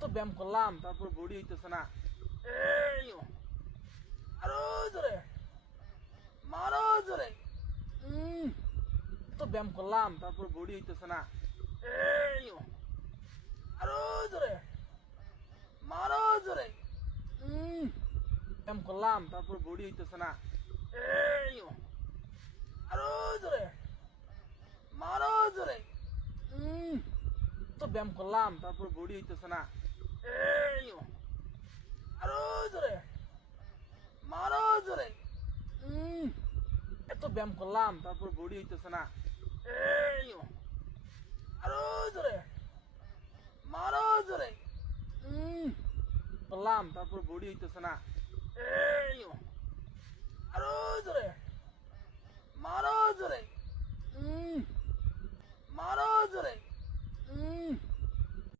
এত ব্যায়াম করলাম তারপর বডি হইতেছে না। এই আরো জোরে মারো জোরে। এত ব্যায়াম করলাম তারপর বডি হইতেছে না। এই আরো জোরে মারো জোরে। ব্যায়াম করলাম তারপর বডি হইতেছে না। এই আরো জোরে মারো জোরে। তো ব্যায়াম করলাম তারপর বডি হইতেছে না। এই আরো জোরে মারো জোরে। এত ব্যায়াম করলাম তারপর বডি হইতেছে না। এই আরো জোরে মারো জোরে। করলাম তারপর বডি হইতেছে না। এই আরো জোরে মারো জোরে মারো জোরে।